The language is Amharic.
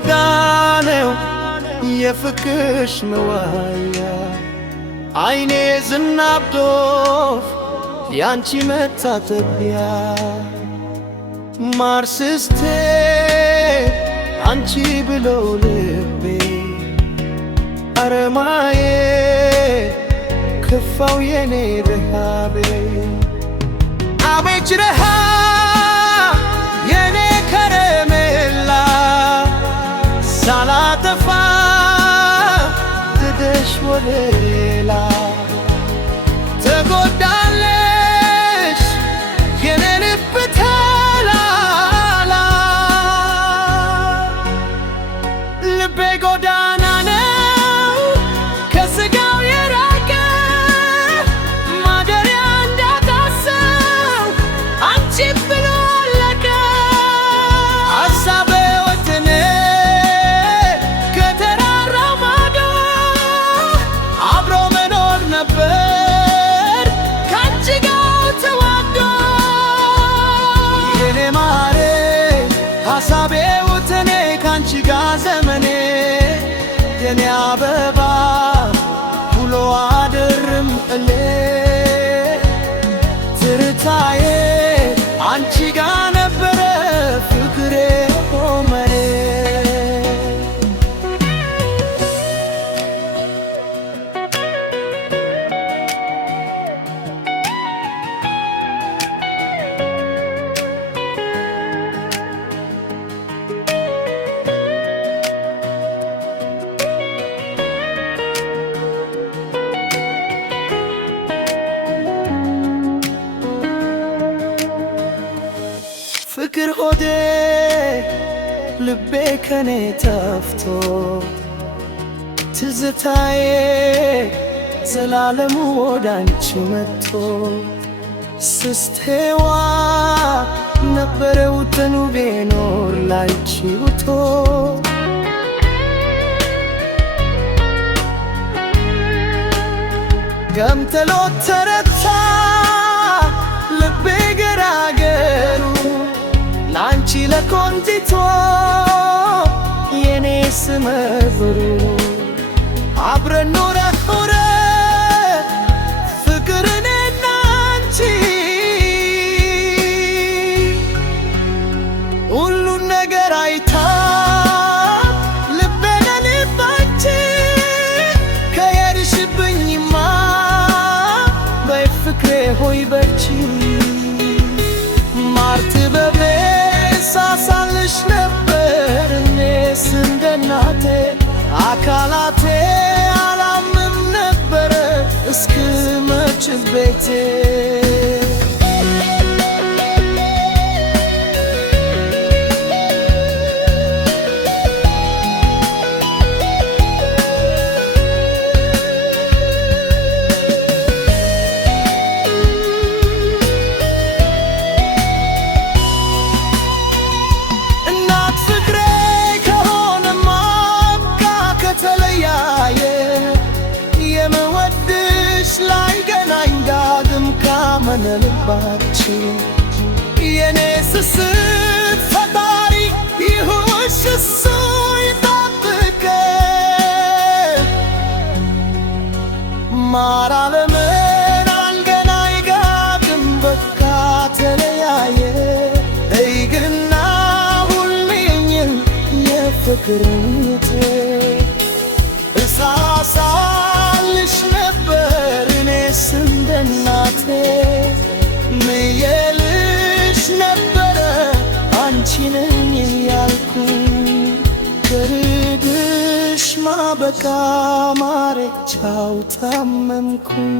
ጎዳኔው የፍቅርሽ መዋያ አይኔ ዝናብ ዶፍ ያንቺ መታጠቢያ ማርስስቴ አንቺ ብሎ ልቤ አረማዬ ከፋው የኔ ረሃቤ አቤት ረሃ የኔ ከረሜላ ሳላጠፋ ትደሽ ወደ ሌላ ተጎዳለሽ የኔ ልብ ተላላ ልቤ ጎዳና ነው ከስጋው የራቀ ማደሪያ እንዳታሰው አንቺ ብሎ አለቀ ሐሳቤ ወጥኔ ከተራራው ማዶ አብሮ መኖር ነበር ካንቺ ጋር ተዋዶ የኔ ማሬ ሐሳቤ ወጥኔ ካንቺ ጋር ዘመኔ የኔ አበባ ውሎ አድርም እሌ ትርታዬ አንቺ ጋር ነበረ ፍቅሬ ቆመሬ ፍቅር ሆዴ ልቤ ከኔ ተፍቶ ትዝታዬ ዘላለሙ ወዳንቺ መጥቶ ስስቴዋ ነበረ ውጥኑ ቢኖር ላንቺ ውቶ ገምተሎ ተረታ ልቤ ገራገሩ ላንቺ ለኮንቲቶ የኔ ስመብሩ አብረን ኖረ ኖረ ፍቅርንና አንቺ ሁሉን ነገር አይታ ልቤ ለልባች ከሄድሽብኝማ በፍቅሬ ሆይ በርቺ ማርት በቤ ሳሳልሽ ነበር እኔስ እንደ እናቴ አካላቴ አላምም ነበረ እስክመጭ ቤቴ ልባችን የኔ ስስት ፈጣሪ ይሁንሽ እሱ ይጠብቅ ማር ዓለምን አንገናኝ ጋድም በቃ ተለያየ እይግና ሁልኝን የፍቅርኝቴ እሳሳልሽ ነበር እኔስ እንደ እናቴ ምየልሽ ነበረ አንቺ ነኝ ያልኩኝ ከርድሽ ማበቃ ማረቻው ታመምኩኝ